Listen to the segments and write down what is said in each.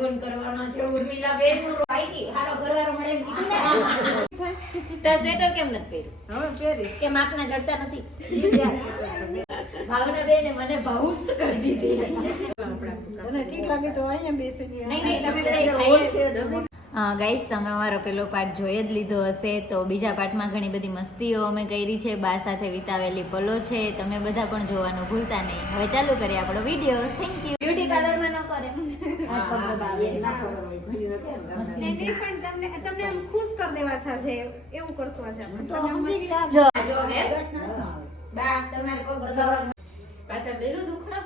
લગ્ન કરવાનો છે ઉર્મિલા બેન નું આઈતી હારો ઘરવાળો મળે એમ કીધું તો સ્વેટર કેમ નથી પહેર્યું હવે પહેરી કે માપના જડતા નથી ભાવના બેને મને ભાવુક કરી દીધી તને ઠીક લાગે તો અહીંયા બેસી ગયા નહીં તમે બધા ગાઈસ તમે અમારો પેલો પાર્ટ જોઈ જ લીધો હશે તો બીજા પાર્ટમાં ઘણી બધી મસ્તીઓ અમે કરી છે બા સાથે વિતાવેલી પલો છે તમે બધા પણ જોવાનું ભૂલતા નહીં હવે ચાલુ કરીએ આપણો વિડીયો થેન્ક યુ બ્યુટી પાર્લરમાં ન કરે નહીં પણ તમને આમ ખુશ કરી દેવા છે એવું કરશું આજે જો જો કે બા તમારે કોઈ બધા પાછા બેલું દુખ ના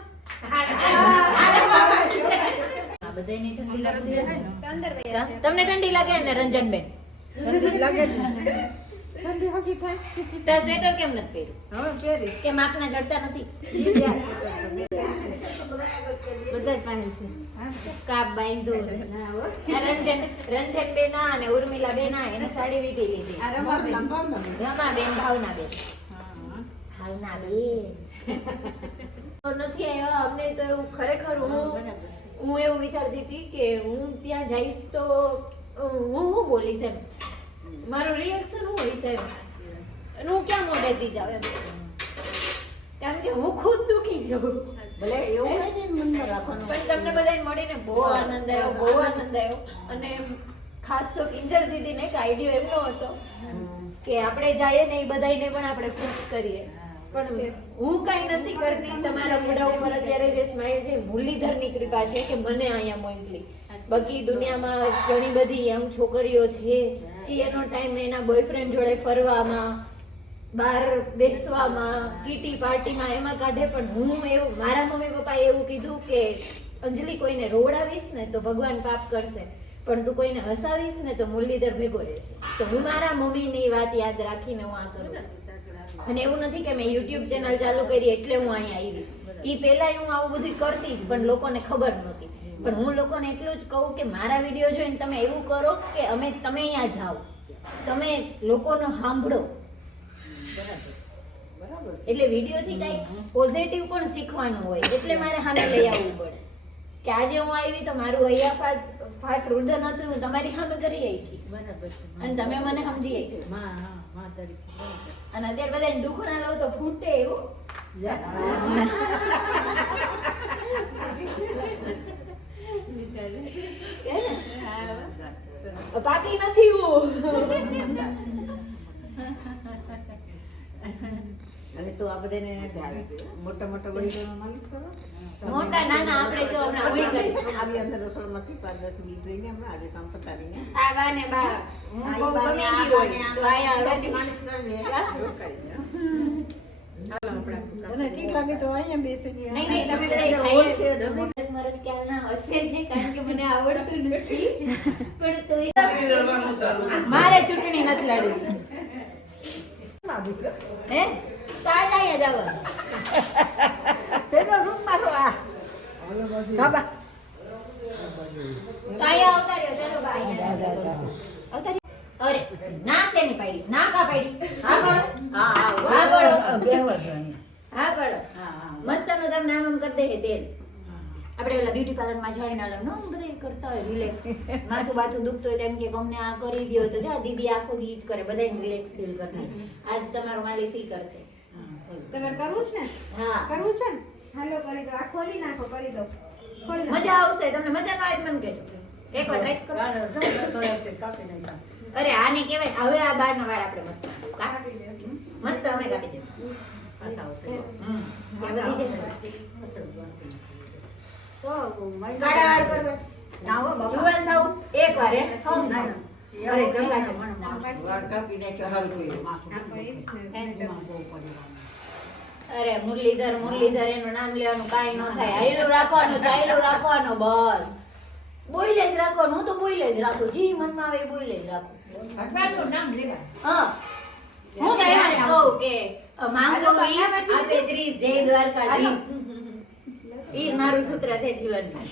બધાને ઠંડી લાગે અંદર વયા છે તમને ઠંડી લાગે ને રંજનબેન ઠંડી લાગે ઠંડી હોકી થાય તો સ્વેટર કેમ નથી પહેર્યું હવે પહેરી કે માપના જડતા નથી બધા પાણી છે સ્કાર્ફ બાંધ્યું રંજન બેના અને ઉર્મિલા બેના એને સાડી વીટી લીધી આ રમાબેન ભાવના બેન ભાવના બેન નથી આવ્યા અમને તો એવું ખરેખર હું એવું વિચારતી હતી કે હું ત્યાં જઈશ તો હું બોલીશ એમ મારું રિએક્શન શું હોય છે હું ક્યાં મોઢેથી જાઉં એમ કારણ કે હું ખુદ દુખી જાઉં ભલે એવું કઈ નહીં મનમાં રાખવાનું પણ તમને બધાને મળીને બહુ આનંદ આવ્યો અને ખાસ તો કિંજલ દીદીને એક આઈડિયો એમનો હતો કે આપણે જઈએ ને એ બધાને પણ આપણે ખુશ કરીએ પણ હું કઈ નથી કરતી તમારા મોઢા ઉપર અત્યારે જે સ્માઈલ છે મુરલીધરની કૃપા છે કે મને અહીંયા મોકલી બાકી દુનિયામાં ઘણી બધી યંગ છોકરીઓ છે કે એનો ટાઈમ એના બોયફ્રેન્ડ જોડે ફરવામાં બહાર બેસવામાં કીટી પાર્ટીમાં એમાં કાઢે પણ હું એવું મારા મમ્મી પપ્પાએ એવું કીધું કે અંજલિ કોઈને રોવડાવીશ ને તો ભગવાન પાપ કરશે પણ તું કોઈને હસાવીશ ને તો મુરલીધર ભેગો રહેશે તો હું મારા મમ્મીની વાત યાદ રાખીને હું આ કરું અને એવું નથી કે મેં યુટ્યુબ ચેનલ ચાલુ કરી એટલે હું અહીંયા આવી એ પહેલા હું આવું બધું કરતી જ પણ લોકોને ખબર નહોતી પણ હું લોકોને એટલું જ કહું કે મારા વિડીયો જોઈને તમે એવું કરો કે તમે અહીંયા જાઓ તમે લોકોનો સાંભળો એટલે વિડીયોથી કંઈક પોઝિટિવ પણ શીખવાનું હોય એટલે મારે સામે લઈ આવવું પડે કે આજે હું આવી તો મારું અહીંયા ફાટ રુદન હતું હું તમારી સામે કરી આવી અને તમે મને સમજી આવી અને અત્યારે બધા દુઃખ ના લો તો ફૂટે એવું પાકી નથી અને તો આ બધાને મોટા મોટા વડીલોનો માલિશ કરો મોટા નાના આપણે જો હમણાં ઉઈ ગઈ આવી અંદર રસોડામાંથી 5-10 મિનિટ રહીને હમણાં આજે કામ પતાવીને આ બાને બા હું બહુ ગમી ગઈ હોય તો આયા માલિશ કરી દે તને ઠીક લાગે તો અહીંયા બેસી ગયા નહીં તમે બધા હોલ છે મરદ ક્યારના હસે છે કારણ કે મને આવડતું નથી પણ તો મારે ચૂંટણી નથી લડવી હે કાજ આયા જાવ પેલો રૂમ મારો આ બાબા કાયા અવતાર્યો ચલો બા અહીંયા અવતારી અરે ના શેની પાડી ના કા પાડી હા બોલો હા બોલો હા બોલો મસ્તનું તમે નામ આમ કરી દે તેલ આપણે ઓલા બ્યુટી પાર્લર માં જઈને નો બધે કરતા હોય રિલેક્સ માથું બાથું દુખતું હોય તેમ કે ગમને આ કરી દયો તો જા દીદી આખો દી જ કરે બધાને રિલેક્સ ફીલ કરતી આજ તમારો માલિશ ઈ કરશે તમારે કરવું છે ને હા કરવું છે ને હાલો કરી દો આ ખોલી નાખો કરી દો મજા આવશે તમને મજા ન આવે મને કહેજો એકવાર ટ્રાય કરો અરે આને કહેવાય હવે આ બાર ના વાળ આપણે મસ્ત કાપી દે મસ્ત અમે કાપી દે પાછા આવશે તો કાડા વાળ પર નાવો જુવાન થાઉ એકવાર હે હમ અરે જંગા છે વાળ કાપી નાખ્યો હાલ કોઈ અરે મુરલીધર એનું નામ લેવાનું કાઈ ન થાય આયલું રાખવાનું ચાયલું રાખવાનું બસ બોલે જ રાખવાનું હું તો બોલે જ રાખું જી મનમાં આવે બોલે જ રાખું ભગવાનનું નામ લેવા હા હું તો એમ જ કહું કે માંગો 20 આપે 30 જય દ્વારકાધીશ ઈ મારું સૂત્ર છે જીવનમાં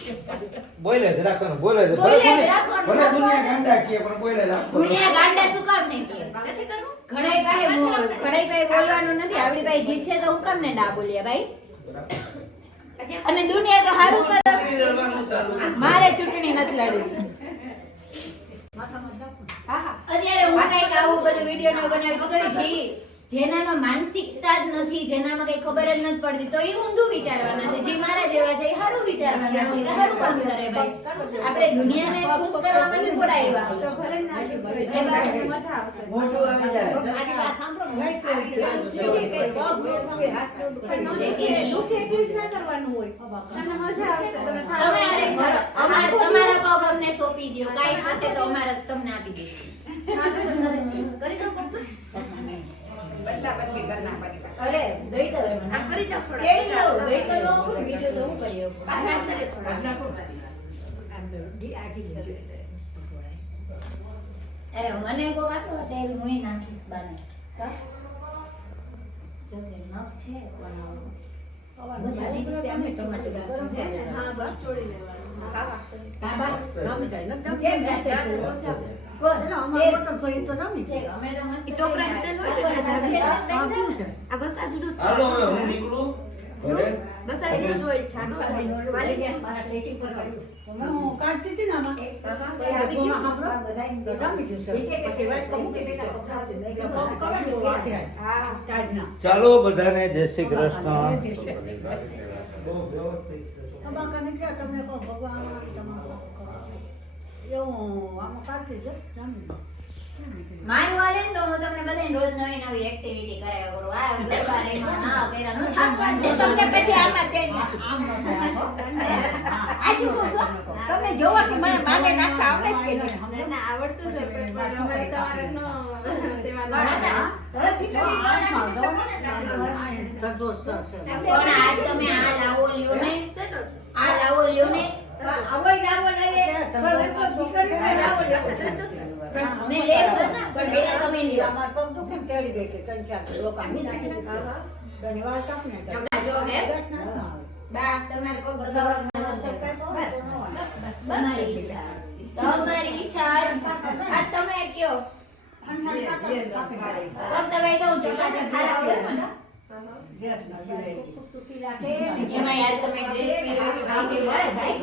બોલે જ રાખવાનું ભલે દુનિયા ગાંડા કહે પણ બોલે રાખવાનું દુનિયા ગાંડા શું કામ નહીં કહે નથી કરવું ઘણાય પાસે બોલવાનું નથી આપણી પાસે જીત છે તો હું કામ ને ના બોલીએ ભાઈ અને દુનિયા તો સારું કરે. ચૂંટણી લડવાનું ચાલુ. મારે ચૂંટણી નથી લડવી. અત્યારે હું કઈક આવું બધું વિડીયો ન બનાવી તો જેનામાં માનસિકતા જ નથી, જેનામાં કઈ ખબર જ નથી પડતી, તો એ ઊંધું વિચારવાના છે. જે મારા જેવા છે એ સારું વિચારવાના છે કે સારું કામ કરે. ભાઈ આપણે દુનિયાને ખુશ કરવા માટે થોડા આવ્યા. તો ભલે ના એમાં મજા આવશે. દુઃખ એકલું જ ના કરવાનું હોય. તમને મજા આવશે. તમે તમે અરે કરો. તમારા પગ અમને સોંપી દો, કાઈ થશે તો અમારે તમને આપી દઈશું. કરી દો પપ્પા. અરે દઈ દો મને. આ ફરી જાવ થોડા. કેડી લો, દઈ તો લો, બીજું તો હું કરી શકું. પાછા કરે થોડા. અરે મને કો કાતો તેલ હું નાખીશ બાને. કા જો કે નખ છે પણ બસ આની રીતે અમે ટમાટર ગરમ કરે. હા બસ છોડી લેવાનું. હાલો હવે હું નીકળું ઘરે. ચાલો બધાને જય શ્રી કૃષ્ણ. બહુ વ્યવસ્થિત છે. મારું હાલે ને તો હું તમને બધાને રોજ નવી નવી એક્ટિવિટી કરાવ્યા કરું. આ ગરબા રમ્યા, ના કર્યા, નું થાકવા જ નહીં. તમને પછી આમાં તે આજુ કહું છું, તમે જોવો કે મને માગે નાખતા આવડે જ કે નહીં? ના આવડતું જ હશે પણ અમારે તમારે ન સેવા ન પણ આજ તમે આ લાવો લ્યો ને, આ લાવો લ્યો ને, અમે લેવો ને પણ ભેગા તમે લ્યો. જો કે બા તમારે કોઈ તમારી ઈચ્છા, તમારી ઈચ્છા. આજ તમે કયો ફક્ત ભાઈ કહું ચકાચક ખારા આવડે મને. એમાં યાર તમે ડ્રેસ પહેરવી ભાઈ ભાઈ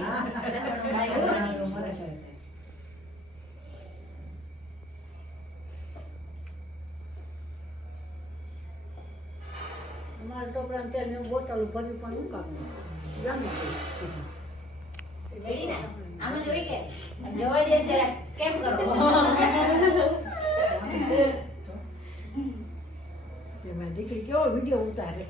અમારે ટોપરા તેલ બોટલ ભરી પણ હું કામ રેડી ને આમ જ હોય કે જવા દે જરા કેમ કરો એમાં દીકરી કેવો વિડીયો ઉતારે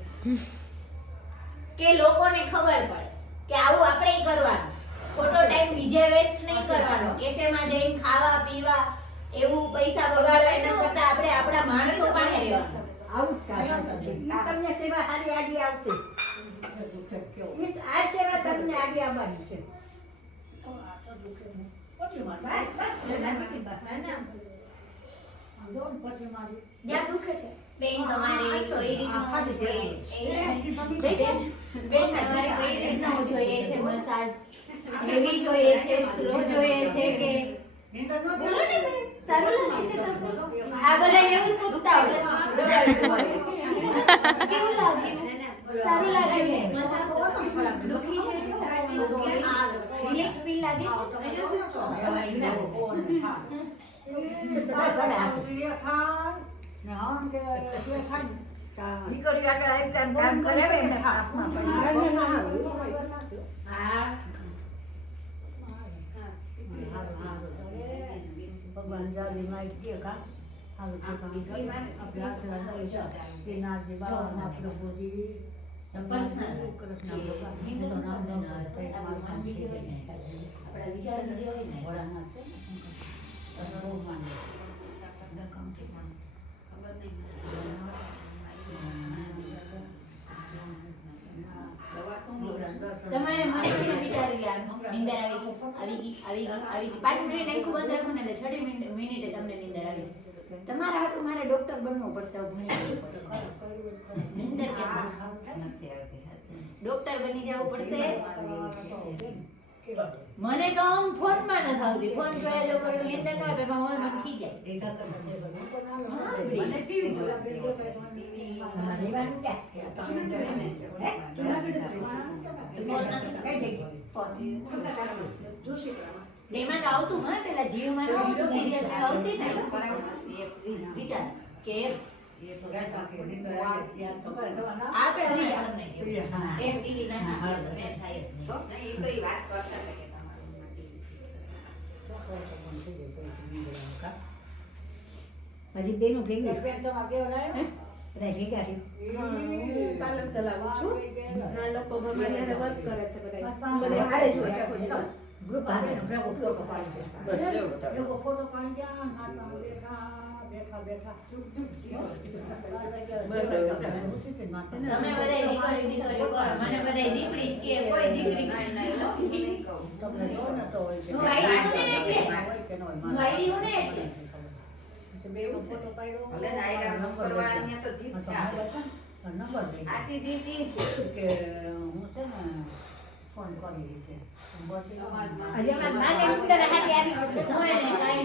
કે લોકોને ખબર પડે કે આવું આપણે કરવાનું. ખોટો ટાઈમ બીજે વેસ્ટ નહીં કરવાનો. કેફેમાં જઈને ખાવા પીવા એવું પૈસા બગાડવા એના કરતા આપણે આપણા માણસો પાસે રહેવાનું. આવું જ કામ તમને સેવા સારી આડી આવશે આ સેવા તમને આડી આવવાની છે જ્યાં દુખે છે બેન તમારી કઈ રીતના બેન તમારી કઈ રીતના જોઈએ છે મસાજ? હેવી જોઈએ છે, સ્લો જોઈએ છે કે બોલો ને બેન સારું લાગે છે તમને? આ બધાને એવું જ ઉતાવળ કેવું લાગ્યું? સારું લાગે ને? દુખી છે? રિલેક્સ ફીલ લાગે છે? દીકરી આગળ આવી કામ કરાવે ને હાથમાં હા ભગવાન જાદી માઈ કે કા હાલ કે કામ અભ્યાસ રહે શ્રીનાથજી બાબા પ્રભુજી પર્સનલ કૃષ્ણ ભગવાન હિન્દુ નામ નામ દર્શન આપણા વિચાર જે હોય ને વડાના છે બહુ માને કામ કે માણસ ખબર નહીં તમારે મનથી વિચારી લેવાનું. નીંદર આવી ગઈ 5 મિનિટ આખું બંધ રાખો ને એટલે 6 મિનિટે તમને નીંદર આવી જાય. તમારા હાટું મારે ડોક્ટર બનવું પડશે, ભણી જવું પડશે. નીંદર કેમ નથી આવતી? ડોક્ટર બની જવું પડશે. મને તો આમ ફોનમાં નથી આવતી. ફોન જોયા જો કરું નીંદર ન આવે પણ મને થઈ જાય. મને ટીવી જોવા ફોન નથી કઈ જગ્યાએ? ફોન જોશીપુરામાં. એમાં તો આવતું હા પેલા જીવમાં નહોતું સિરિયલ આવતી ને વિચાર કે એ તો રહેતા કે નીંદર આવે છે, યાદ તો કરે તમારા. આપણે હવે યાદ નહીં જેવું. હા. એમ ટીવી નાખી દઈએ તો એમ થાય જ નહીં. છોકરાઓ તો પણ થઈ જાય, કોઈ નીંદર આવે કા? હજી બેનું ભેગી બેન તમારે કેવું લાગે ને બધા ભેગા થયું. હું પાર્લર ચલાવું છું. ના લોકો મારી હારે વર્ક કરે છે બધા. બધા હારે જ હોય આખો દિવસ. ગ્રુપ આવે ને ભેગો ફોટો પાડી છે. ભેગો ફોટો પાડી ગયા, નાચવા બેઠા બેઠા. તમે બધાય દીકરી દીકરી કરો મને બધાય દીકરી જ કે કોઈ દીકરી તમને જો ને તો હોય છે. હું આઈડી હું ને એટલે હોય કે ન હોય, હું આઈડી હું ને એટલે બેનો ફોટો પાડ્યો. ભલે ને આયરા નંબર વાળાને તો જીત છે આપણે. નંબર દઈ દીધો. આછી જીત ઈ છે. કે હું છે ને ફોન કરી રીતે હજી અમાર નાને ઉત્તર હારી આવી છે હું એને કાઈ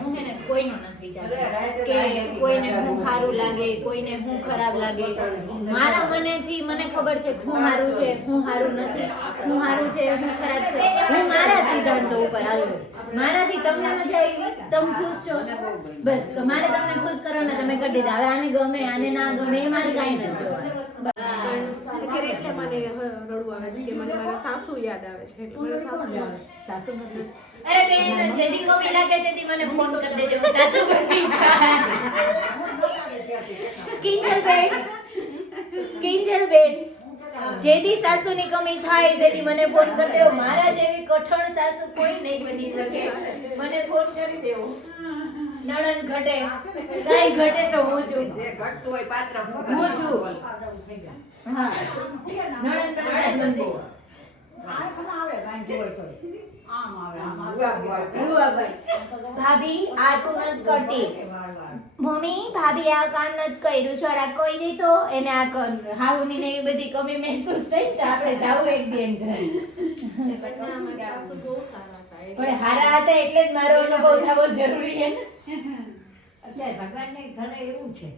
હું એને કોઈનો નથી વિચારતી કે કોઈને હું સારું લાગે કોઈને હું ખરાબ લાગે મારા મનેથી મને ખબર છે હું સારું છે હું સારું નથી હું સારું છે હું ખરાબ છે હું મારા સિદ્ધાંતો ઉપર હાલું મારાથી તમને મજા આવી તમે ખુશ છો બસ તમારે તમને ખુશ કરવાના તમે કરી દીધા હવે આને ગમે આને ના ગમે એ મારે કાંઈ નથી જોવાનું અત્યારે એટલે મને રડવું આવે છે કે મને મારા સાસુ યાદ આવે છે એટલે મારા સાસુ અરે બેન જેદી કમી લાગે તેથી મને ફોન કરી દેજો સાસુ બની જાય કિંજલબેન જેદી સાસુની કમી થાય તેથી મને ફોન કરી દેવો મારા જેવી કઠણ સાસુ કોઈ નહીં બની શકે મને ફોન કરી દેવો નણંદ ઘટે કાઈ ઘટે તો હું છું જે ઘટતું હોય પાત્ર હું છું હા નણંદ તો બધા જ બનતી રૂવાભાઈ ભાભી આ તું નથી કરતી મમ્મી ભાભી આ કામ નથી કર્યું છોરા કોઈ દી તો એને આ કર હાઉની ને એવી બધી કમી મહેસૂસ થઈ તો આપણે જાવું એક દી એમ જાય મારા સાસુ બહુ સારા હતા પણ હારા હતા એટલે જ મારો અનુભવ થવો જરૂરી છે ને અત્યારે ભગવાનને ઘરે એવું છે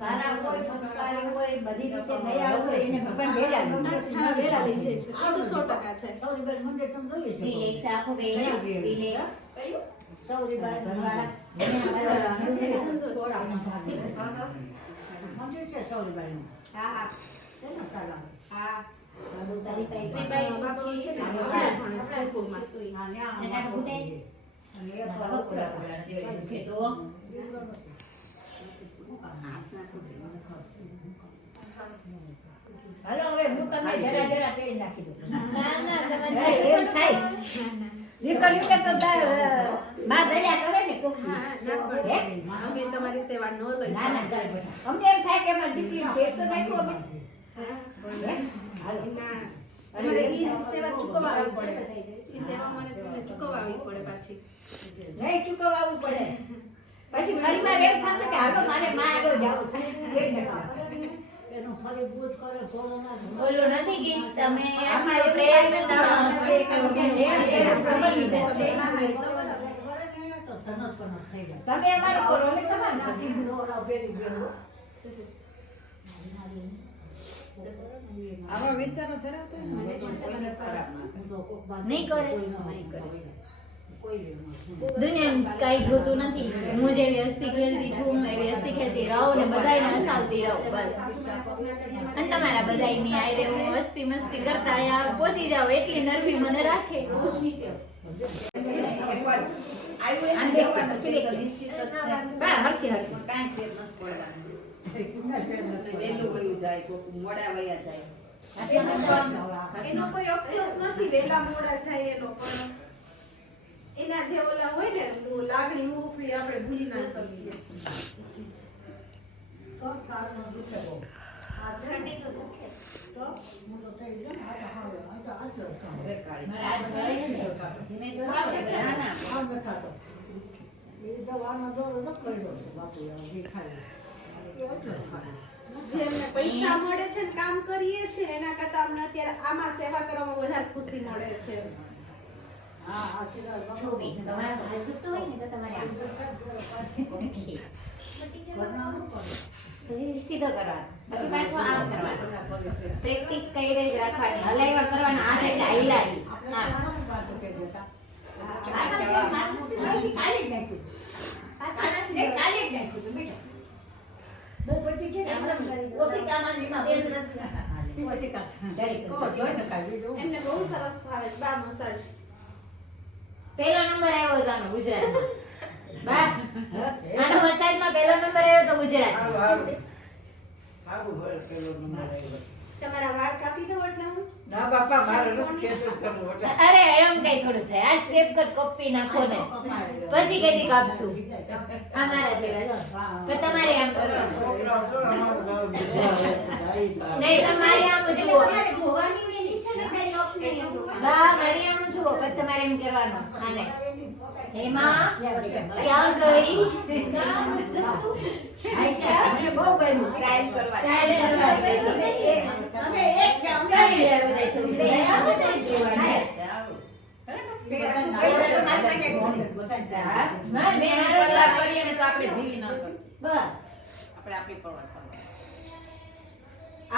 સારા હોય સંસ્કારી હોય બધી રીતે દયાળુ હોય એને ભગવાન વેલા લે. હા વેલા લઈ જાય છે આ તો 100% છે સૌરીબાઈ મંદિર તમે જોઈએ છો રિલેક્સ રાખો બેન રિલેક્સ કયું સૌરીબાઈ ઘરવાળા એને ધંધો છે. મંદિર છે સૌરીબાઈનું. હા હા શેનો તાલાવ? હા બાબુ તારી પાસે બાબા છે ને ભણે છે સ્કૂલમાં. હા, ન્યા ને તારું ઘૂંટે? અને એક બાબા પુડા પુડા નથી હોય દુખે તો હાલો હવે હું તમને જરા જરા તેલ નાખી દઉં. ના ના એમ થાય દીકરીઓ કે તો બા દયા કરે ને કોક હા ના પણ અમે તમારી સેવા ન લઈ ના ના જાય બેટા. અમને એમ થાય કે અમારી દીકરી ભેટ તો નાખ્યું અમે. હાલો. ના અમારે ઈ સેવા ચૂકવવી પડે ઈ સેવા મને તમને ચૂકવવી પડે પાછી નહીં ચૂકવવું પડે પછી ઘણી વાર એમ થશે કે હાલો મારે માં આગળ જાવું છે તેલ નાખવા. એનું ફરી બૂટ કરે થોડો ના થાય. ઓલું નથી કે તમે આમાં આટલો એવું પ્રેમ થાય કે નથી તમે કરવાનો. તમે અમારું કરો ને તમારે નાખી દો પેલી બેનો. આવા વિચારો ધરાવતા હોય ને કોઈને ખરાબ ના કરે. નહીં કરે. નહીં કરે. દુનિયા કાઈ જોતું નથી હું જેવી હસ્તી ખેલતી છું હું એવી હસ્તી ખેલતી રહું ને બધાયને હસાવતી રહું બસ અને તમારા બધાયની આયરે હું હસ્તી મસ્તી કરતા અહીંયા પહોંચી જાવ એટલી નરવી મને રાખે એકવાર આવ્યું એને દેવાનું છે તો નિશ્ચિત જ છે. બા હરખી હરખી. કાંઈ ફેર નથી પડવાનું. વહેલું વયું જાય કોક મોડા વયા જાય. એનો કોઈ અફસોસ નથી વેલા મોડા જાય એનો પણ એના જે ઓલા હોય ને લાગણી ઉફી આપણે ભૂલી ના શકીએ તો સારું દુખે બહુ. ઠંડી તો દુખે. તો હું તો થઈ ગયો ને આ તો હાલો આ તો આટલો જ કામ. હવે કાઢી. મારે આજ ઘરે છે ને ધીમે તો સાવડે ના બરાબર. ના આમ બેઠા તો. એ દવાનો દોરો ન કર્યો છે બાપુ જે ખાય. એ એટલો જ ખાય. જે અમને પૈસા મળે છે ને કામ કરીએ છે ને એના કરતા અમને અત્યારે આમાં સેવા કરવામાં વધારે ખુશી મળે છે હા આશીર્વાદ બાપુ. છોડી તમારા હાથ દુખતો હોય ને તો તમારે આમ. બનાવવું પડે. પછી સીધો કરવાનો, પછી પાછો આમ કરવાનો. પ્રેક્ટિસ કરી જ રાખવાની, હલાવ્યા કરવાના, હાથ એટલે હલાવી. હા એમને બહુ સરસ ભાવે છે બા મસાજ. પહેલો નંબર આવ્યો હતો આનો ગુજરાતમાં. બા આનો મસાજમાં પહેલો નંબર આવ્યો તો ગુજરાત. તમારા વાળ કાપી દો એટલે હું ના બાપા મારે રસ કેસર કરવો છે. અરે એમ કઈ થોડું થાય, આ સ્ટેપ કટ કોપી નાખો ને પછી કદી કાપશું. આ મારા જેવા જો, પણ તમારે આમ કરવાનું. છોકરાઓ છો ને અમારું ગામ બીજા નહીં તમારે આમ જુઓ, તમારે ધોવાની વેલી છે ને કઈ લોક નહીં એવું. બા મારી આમ જુઓ, પછી તમારે એમ કરવાનું. આને હેમા ક્યાં ગઈ? મને બહુ ગમ્યું. સ્ટાઇલ કરવા સ્ટાઇલ કરવા ગઈ. અમે એક કામ કરી લે બધા છોકરી. આ બધા જોવાના. હા, મેં મારો કલાક કરીએ ને તો આપણે જીવી ન શકીએ. બસ આપણે આપણી પરવા કરવાની.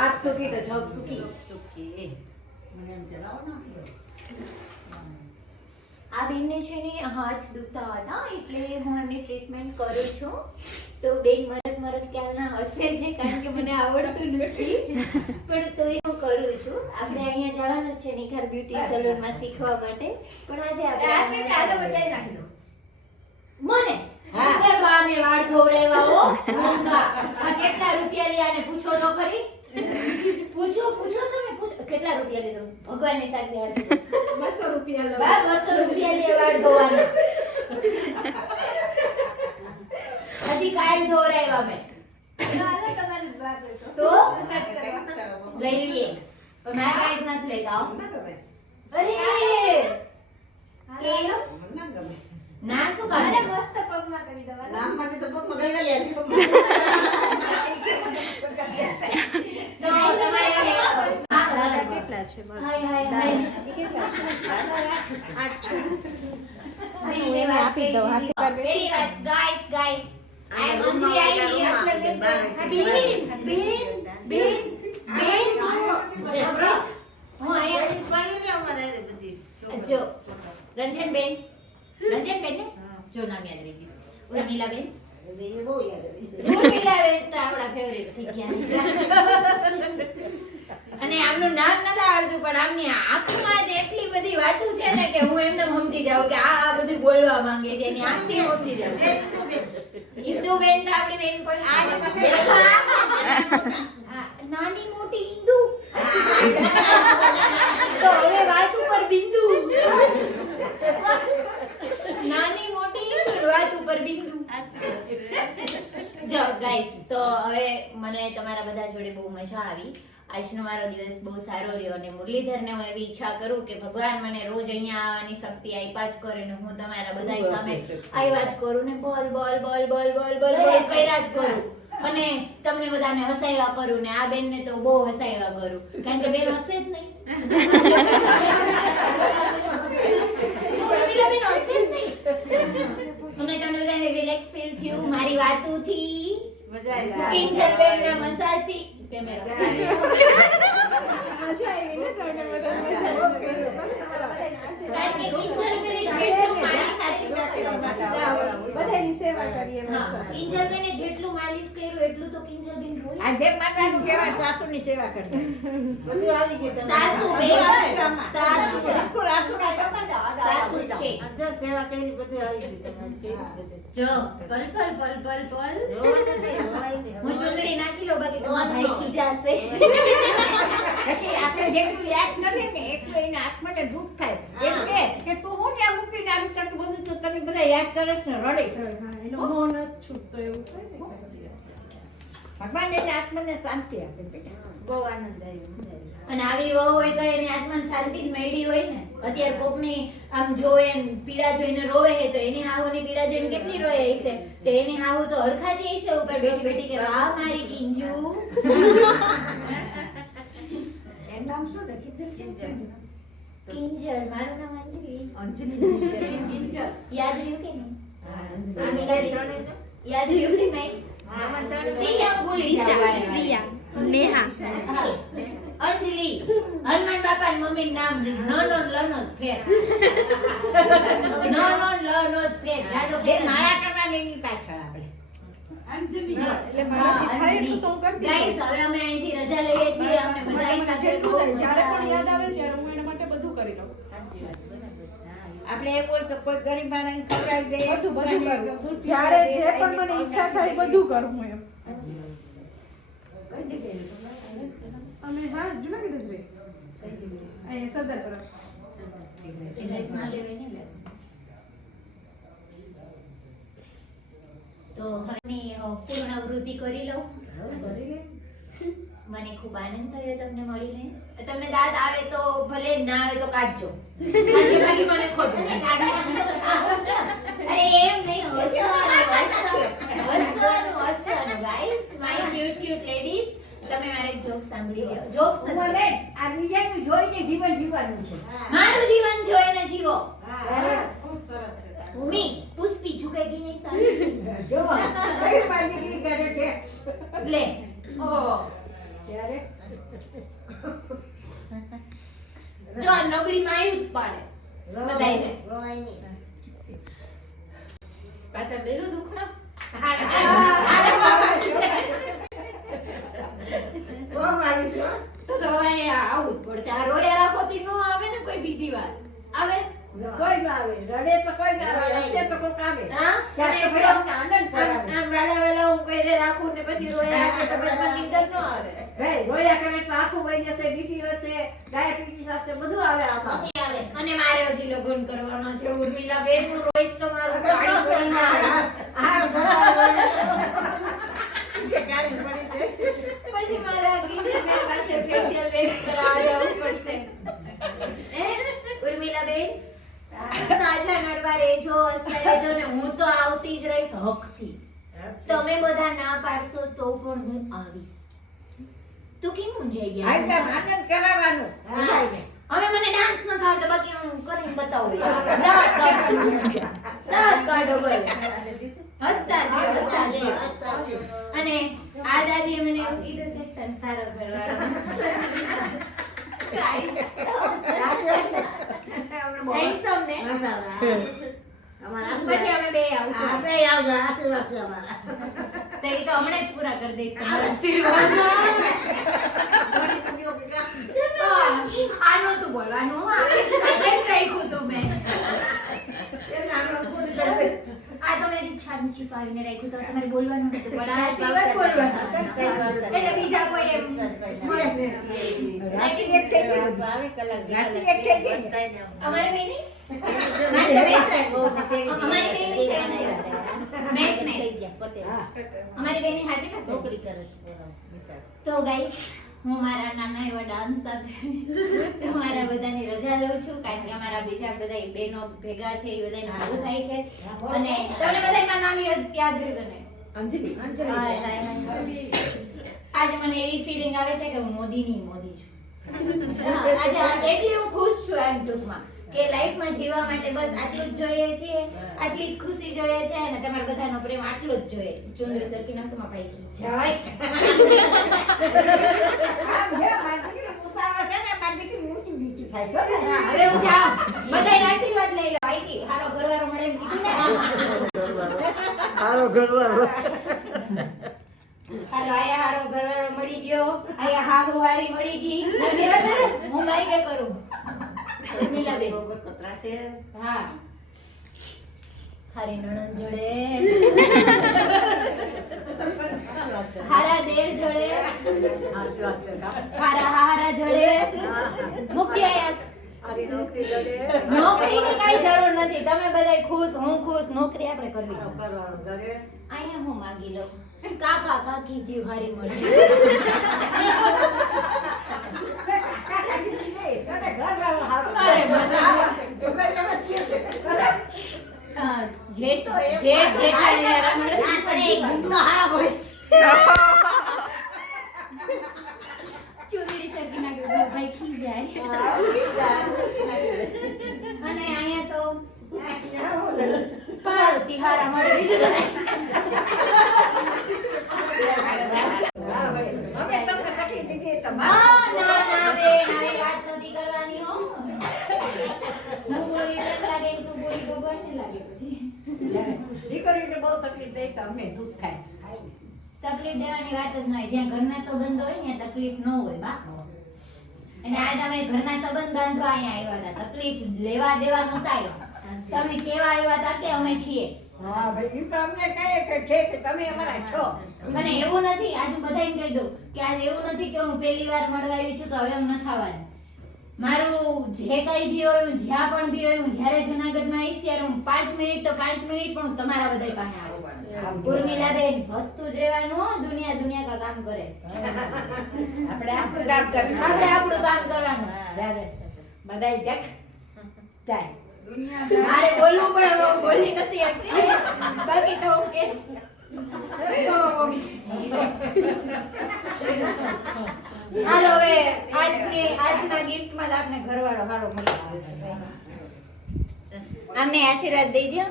આપ સુખી તો જગ સુખી. સુખી. મને એમ ચલાવો ના આ બેનને છે ને હાથ દુખતા હતા એટલે હું એમની ટ્રીટમેન્ટ કરું છું. તો બેન મરક ક્યારના હસે છે કારણ કે મને આવડતું નથી, પણ તોય હું કરું છું. આપણે અહીંયા જવાનું છે નિખાર બ્યુટી સલૂનમાં શીખવા માટે, પણ આજે આપણે મને હા બાને વાળ ધોવડાવ્યા હો મોંઘા. આ કેટલા રૂપિયા લે આને પૂછો તો ખરી. પૂછો તમે પૂછો કેટલા રૂપિયા લીધો ભગવાનની સાથે આજે 200 રૂપિયા લો. બા 200 રૂપિયા લે વાળ ધોવાના. હજી કાલ ધોવડાવ્યા મેં તો લઈ લઈએ, પણ મારે કાંઈ જ નથી લેતા હો. ના ગમે. અરે કેમ ના ગમે. ના શું કરે મસ્ત પગમાં કરી દેવાના. નામમાંથી તો પગમાં ગઈ ગઈ હતી. તો તમારે દાદા કેટલા છે મારા? હાય કેટલા છે? પહેલી વાત ગાઈસ I am Anjali બેન હું આયા જો રંજન બેન ને જો નામ યાદ રહી ગયું. ઉર્મિલા બેન ઉર્મિલા બેન તો આપણા ફેવરેટ થઈ ગયા. અને આમનું નામ નથી આવડતું પણ આમની આંખમાં જ એટલી બધી વાતો છે ને કે હું એમને સમજી જાઉં કે આ બધું બોલવા માંગે છે. એની આંખથી સમજી જાઉં. હિન્દુ બેન તો આપણી બેન પણ નાની મોટી હિન્દુ તો હવે વાત ઉપર બિંદુ. નાની મોટી હિન્દુ વાત ઉપર બિંદુ. જો ગાઈસ તો હવે મને તમારા બધા જોડે બહુ મજા આવી. આજનો મારો દિવસ બહુ સારો રહ્યો અને મુરલીધરને હું એવી ઈચ્છા કરું કે ભગવાન મને રોજ અહીંયા આવવાની શક્તિ આપ્યા જ કરે ને હું તમારા બધા સામે આવ્યા જ કરું ને બોલ કર્યા જ કરું અને તમને બધાને હસાવ્યા કરું ને આ બેનને તો બહુ હસાવ્યા કરું કારણ કે બેન હસે જ નહીં. બેન હસે જ નહીં અને તમને બધાને રિલેક્સ ફીલ થયું મારી વાતોથી, મજા આવી. કિંજલ બેનના મસાજથી. મજા આવી ને તમને બધાને મજા આવી. કારણ કે કિંજલ બેને જેટલું મારી સાથે બધાની સેવા કરીએ હા, કિંજલ બેને જેટલું માલિશ કર્યું એટલું તો કિંજલ બેન રોય. આ જેમ માતાનું કહેવાય સાસુની સેવા કરવી. બધું આવી ગયું તમને. સાસુ બેન સાસુ સાસુના ટમાટા સાસુ છે. અંદર સેવા કરી બધું આવી ગયું તમારે. કેવું બધું. જો પલ રોવાય નહીં, રોવાય નહીં. હું ચૂંદડી નાખી લો બાકી તમારા ભાઈ ખીજાશે. પછી આપણે જેટલું યાદ કરીએ ને એટલું એના આત્માને દુઃખ થાય. એમ કે તું હું ત્યાં મૂકીને આવી ચટ બધું તો તને બધા યાદ કરસ ને રડે. એનો મોહ નથી છૂટતો એવું થાય ને. ભગવાન એને આત્માને શાંતિ આપે બેટા. બહુ આનંદ આવ્યો, મજા આવી. અને આવી વહુ હોય તો એની આત્માને શાંતિ જ મળી હોય ને. અત્યારે કોકની આમ જોવે ને પીડા જોઈને રોવે છે તો એની હાહુની પીડા જોઈને કેટલી રોય હશે તો એની હાહુ તો હરખાતી હશે ઉપર બેઠી બેઠી કે વાહ મારી કિંજુ. એનું નામ શું છે? કિંજલ. કિંજલ મારું નામ અંજલિ. અંજલિ યાદ રહ્યું કે નહીં? હા, અંજલિ. ત્રણેય ને? યાદ રહ્યું કે નહીં? પ્રિયા ભૂલી પ્રિયા નેહા હા. અંજલિ હનુમાન બાપા મમ્મી નામ નનો લનો ફેર નનો લનો ફેર જાજો જે ફેર માળા કરવાની એની પાછળ આપણે અંજલિ હા, એટલે મારાથી થાય એટલું તો હું કરી દઈશ. ગાઈસ હવે અમે અહીંથી રજા લઈએ છીએ અમે બધાય સાથે જેટલું થાય, જ્યારે પણ બહુ યાદ આવે ત્યારે હું એના માટે બધું કરી લઉં. આપણે એ બોલ તો કોઈ ગરીબ માણસને ખવડાવી દે બધું કરું. જ્યારે જે પણ મને ઈચ્છા થાય બધું કરું હું એમ. અમે હા જુનાગઢ જ રહીએ. અહીંયા સરદાર પર. ડ્રેસ ના લેવાય ને લે. તો હવે પૂર્ણાવૃત્તિ કરી લઉં. મને ખૂબ આનંદ થયો તમને મળીને. તમને દાંત આવે તો ભલે ના આવે તો કાઢજો. કારણ કે બાકી મને ખોટું. અરે એમ નહીં, હસવાનું ગાઈસ. માય ક્યુટ લેડીઝ, તમે મારા જોક સાંભળી લ્યો. જોક્સ મને નથી, આ બીજાનું જોઈને જીવન જીવવાનું છે મારું જીવન જોઈને જીવો. ખૂબ સરસ છે તારું. મી પુષ્પી ઝુકેગી નહીં સાલી. જો કઈ પાજીગીરી કરે છે લે ઓહો, ત્યારે જો આ નબળી માયું જ પાડે બધાયને. રોવાય નહીં. પાછા બેલું દુખ ના. બહુ મારી છે હો. તો હવે આવું જ પડશે. આ રોયા રાખોથી નો આવે ને કોઈ બીજી વાર આવે. કોઈ ના આવે રડે તો કોઈ ના આવે રસ્તે તો કોઈ આવે હા, ત્યારે અને તો એકદમ અમને આનંદ કરાવે. આમ વેલા હું પહેરે રાખું ને પછી રોયા રાખે તો પછી મને નીંદર નો આવે. ભાઈ રોયા કરે તો આખું વહી જશે બીપી વધશે ડાયાબિટીસ આવશે બધું આવે આમાં અને મારે હજી લગ્ન કરવાનો છે. ઉર્મિલા બેન હું રોઈશ તો મારું કાળી સોઈ થાય. પછી મારા ગીતા બેન પાસે ફેશિયલ વેક્સ કરાવવા જવું પડશે. ઉર્મિલા બેન સાજા નડવા રહેજો, હસતા રહેજો ને હું તો આવતી જ રહીશ હકથી. તમે બધા ના પાડશો તો પણ હું આવીશ. તું કેમ મૂંઝાઈ ગયા? આટલા આનંદ કરાવવાનું હવે મને ડાન્સ ન આવડતો, બાકી હું કરીને બતાવું યાર. દાંત કાઢો. દાંત કાઢો બોલ. હસતા છે. અને આ દાદીએ મને એવું કીધું છે તને સારો ઘરવાળો હેન્ડસમ ને. પછી અમે બે આવશું. આપણે આવજો આશીર્વાદ છે અમારા તો એ તો હમણાં જ પૂરા કરી દઈશ તમારા આશીર્વાદ. હા, આ નહોતું બોલવાનું. સાયલેન્ટ રાખ્યું તું મેં. આ તો મેં છાનચી પાડીને રાખ્યું તો તમારે બોલવાનું નતું, પણ આ આશીર્વાદ બોલવાનું. એટલે બીજા કોઈ એમ રાત્રિ એક થઈ ગઈ. રાત્રિ એક થઈ ગઈ. અમારે બેની અમારી બેની સેમ છે. મેસ અમારી બેની હાજર કશે. તો ગાઈસ હું મારા નાના એવા ડાન્સ સાથે તમારા બધાની રજા લઉં છું, કારણ કે અમારા બીજા બધા બહેનો ભેગા છે એ બધાને ભેગું થાય છે. અને તમને બધાના નામ યાદ રહ્યું ને? અંજલિ આજે મને એવી ફીલિંગ આવે છે કે હું મોદી છું. આજે એટલી હું ખુશ છું એમ ટૂંકમાં કે લાઈફમાં જીવવા માટે બસ આટલું જ જોઈએ છીએ, આટલી જ ખુશી જોઈએ છે અને તમારા બધાનો પ્રેમ આટલો જ જોઈએ. ચુંદરી સરકી નામ તો મારા ભાઈ જય. આમ જે મારી ઉતાવળ છે ને મારી દીકરી ઊંચી નીચી થાય છે ને. હા, હવે હું જાઉં. બધાયના આશીર્વાદ લઈ લો. આઈથી હારો ઘરવાળો મળે એમ કીધું ને. હારો ઘરવાળો હાલો, આયા હારો ઘરવાળો મળી ગયો. આયા હાહુ હારી મળી ગઈ. હું મારી કે કરું ઉર્મિલાબેન. હા, હારી નણંદ જોડે, હારા દેર જોડે, હારા જોડે મૂક્યા યાર. નોકરીની કાંઈ જરૂર નથી. તમે બધાય ખુશ, હું ખુશ. નોકરી આપણે કરવી. અહીંયા હું માંગી લઉં. કાકા કાકી જીવ હારી મળે. તને ઘરવાળો હારો. અરે બસ આવા. જેઠ જેઠાણી હારા મળે. ચૂંદડી સરકી નાખ્યું ભાઈ ખી જાય. અને અહીંયા તો પાડોશી હારા મળે. બીજું તો નહીં. ના બેન આવી વાત નથી કરવાની હો. હું બોલી રસ લાગે ને તું બોલી ભગવાનને લાગે પછી. દીકરીને બહુ તકલીફ દે તો અમને દુઃખ થાય. તકલીફ દેવાની વાત જ ન હોય. જ્યાં ઘરના સંબંધ હોય ને ત્યાં તકલીફ ન હોય બા. અને આજ અમે ઘરના સંબંધ બાંધવા અહીંયા આવ્યા હતા. તકલીફ લેવા દેવા નહોતા આવ્યા. તમને કેવા આવ્યા હતા કે અમે છીએ. હા ભાઈ તો અમને કહે કે છે કે તમે અમારા છો. અને એવું નથી, આજ હું બધાને કહી દઉં કે આજ એવું નથી કે હું પહેલી વાર મળવા આવી છું તો હવે એમ ન થવાનું. મારું જે કઈ ભી હોય, હું જ્યાં પણ ભી હોય, હું જ્યારે જૂનાગઢમાં આવીશ ત્યારે હું 5 મિનિટ તો 5 મિનિટ પણ હું તમારા બધા પાસે આવીશ. ઉર્મિલાબેન હસતું જ રહેવાનું હો. દુનિયા કા કામ કરે. આપણે આપણું કામ કરવું. આપણે આપણું કામ કરવાનું. ત્યારે બધાય જગ જાય. મારે બોલવું પડે, હું બોલી નથી શકતી. બાકી તો હું કે હાલો હવે આજના ગિફ્ટમાં આપણે ઘરવાળો હારો મળી આવ્યો છે. અમને આશીર્વાદ દઈ દો.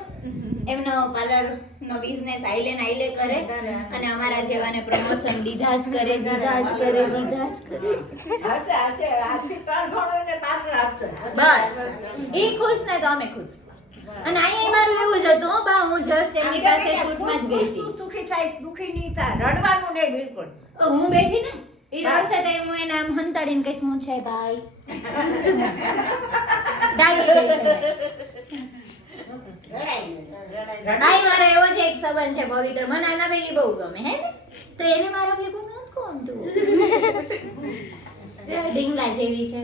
એમનો પાર્લર નો બિઝનેસ આઈલે કરે અને અમારા જેવાને પ્રમોશન દીધા જ કરે. આજથી 3 ઘણો ને પાત્ર આપશે. બસ ઈ ખુશ ને તો અમે ખુશ. અને અહીંયા મારું એવું જ હતું હો બા, હું જસ્ટ એમની પાસે શૂટમાં જ ગઈ હતી. તું સુખી થાય, દુખી નહીં થાય, રડવાનું નહીં બિલકુલ. હું બેઠી ને ઈ રડશે તો હું એને આમ હંતાડીને કહીશ હું છે ભાઈ. ડાગી ગઈ છે. ભાઈ મારો એવો જ એક સંબંધ છે પવિત્ર. મને આના ભેગી બહુ ગમે હે ને, તો એને મારા ભેગું નથી ગમતું. ઢીંગલા જેવી છે.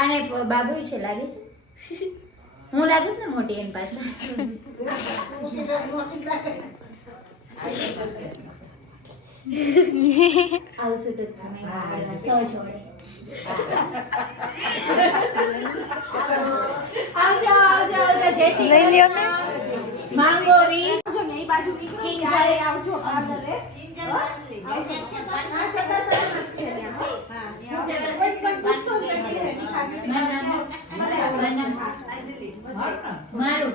આને બાબુ છે લાગે છે. હું લાગુ ને મોટી એની પાસે. આવશું તો તમે જોડે. આવજો જય શ્રી કૃષ્ણ. માંગો 20 આવજો ને, એ બાજુ નીકળો ત્યારે આવજો પાર્લરે. મારું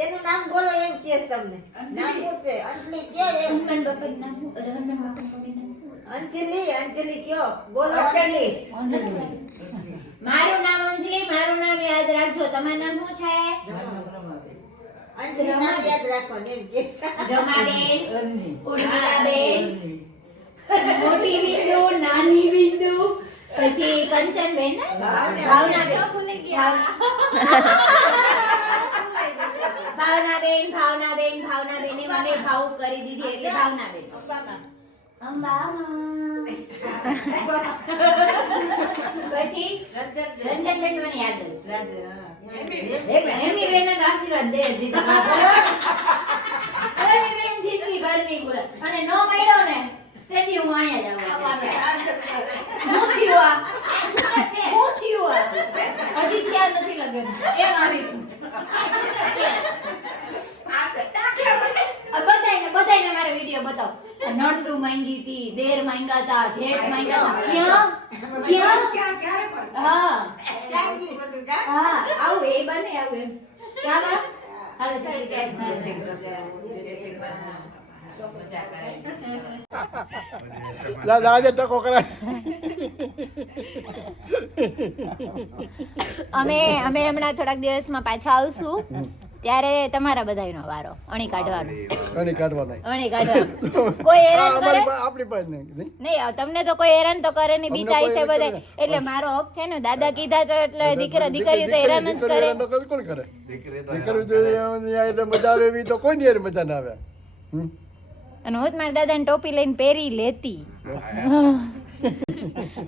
એનું નામ બોલો એમ કે તમને નામ પૂછે અંજલિ કયો એમ હનુમાન બાપાનું નામ શું? હનુમાન બાપાનું નામ શું? અંજલિ કયો બોલો અંજલિ. મારું નામ અંજલિ. મારું નામ યાદ રાખજો. તમારું નામ શું છે? અંજલિ નામ યાદ રાખવાનું એમ કે રમાબેન, ઉર્મિલાબેન, મોટી બિંદુ, નાની બિંદુ, પછી કંચનબેન ને ભાવનાબેન. ભૂલી ગયા. ભાવનાબેન એ મને ભાવુક કરી દીધી એટલે ભાવનાબેન. અંબામાં. પછી રંજનબેન મને યાદ જ છે. એમની બેનને તો આશીર્વાદ દે જ દીધા. એમની બેન જિંદગી ભર નહીં ભૂલે. અને નો મળ્યો ને તેથી હું અહીંયા જ આવું. હું થયું આ હજી ત્યાં નથી લગન એમ આવીશું. બધાયને મારો વિડિયો બતાવો. નણદુ માંગી હતી, દેર માંગ્યા હતા, જેઠ માંગ્યા હતા. ક્યાં ક્યારે પડશે? હા આવું એ બને આવું એમ. ક્યાં બા? હાલો ચાલો દાદા આજે ટકો કરાય. અમે હમણાં થોડાક દિવસમાં પાછા આવશું ત્યારે તમારા બધાયનો વારો અણી કાઢવાનો. કોઈ હેરાન કરે આપણી પાસે નહીં. તમને તો કોઈ હેરાન તો કરે નહીં. બીતા છે બધા એટલે મારો હક છે ને. દાદા કીધા તો એટલે દીકરીઓ તો હેરાન જ કરે. કોણ કરે? દીકરી એટલે મજા આવે એવી તો કોઈ ની મજા ના આવે. અને હું જ મારા દાદાને ટોપી લઈને પહેરી લેતી.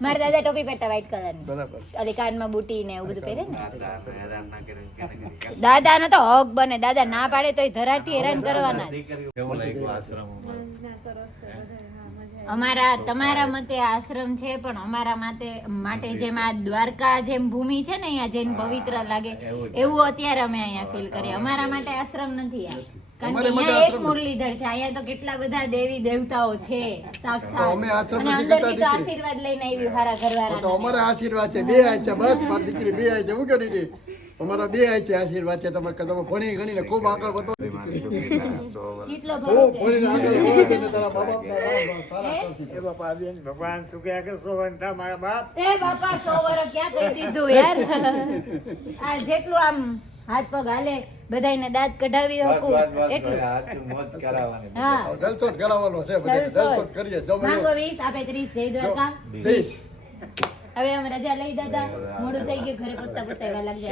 મારા દાદા ટોપી પહેરતા વ્હાઈટ કલરની. બરાબર. ઓલી કાનમાં બુટી ને એવું બધું પહેરે ને. દાદાનો તો હક બને. દાદા ના પાડે તો ધરાથી હેરાન કરવાના જ. અમારા તમારા મતે આશ્રમ છે પણ અમારા માટે જેમ આ દ્વારકા જેમ ભૂમિ છે ને અહીંયા જેમ પવિત્ર લાગે એવું અત્યારે અમે અહીંયા ફીલ કરીએ. અમારા માટે આશ્રમ નથી આ. કારણ કે અહીંયા એક મુરલીધર છે. અહીંયા તો કેટલા બધા દેવી દેવતાઓ છે સાક્ષાત. અને અંદરથી તો આશીર્વાદ લઈને આવી હારા ઘરવાળા. તો અમારા આશીર્વાદ છે. બે આય છે બસ. મારી દીકરી બે આય છે. હું કરી દે અમારા બે છે આશીર્વાદ છે તમે કે તમે ભણી ગણીને ખૂબ આગળ વધો ચીટલો ખૂબ ભરો ભણીને આગળ વધો છે ને તારા મા બાપના સારા કરશે. એ બાપા બેન ભગવાન શું કહે કે સોવન થા મારા બાપ એ બાપા 100 વર્ષ ક્યાં કહી દીધું યાર આ જેટલું આમ હાથ પગ હાલે બધાયને દાંત કઢાવી હકું એટલું હા જલસો જ કરાવવાનો છે બધે જલસો જ. જલસો જ કરીએ જમે માંગો 20 આપે 30 જય દ્વારકા 20 હવે અમે રજા લઈ દાદા મોડું થઈ ગયું ઘરે પોતા પોતા એવા લાગ્યા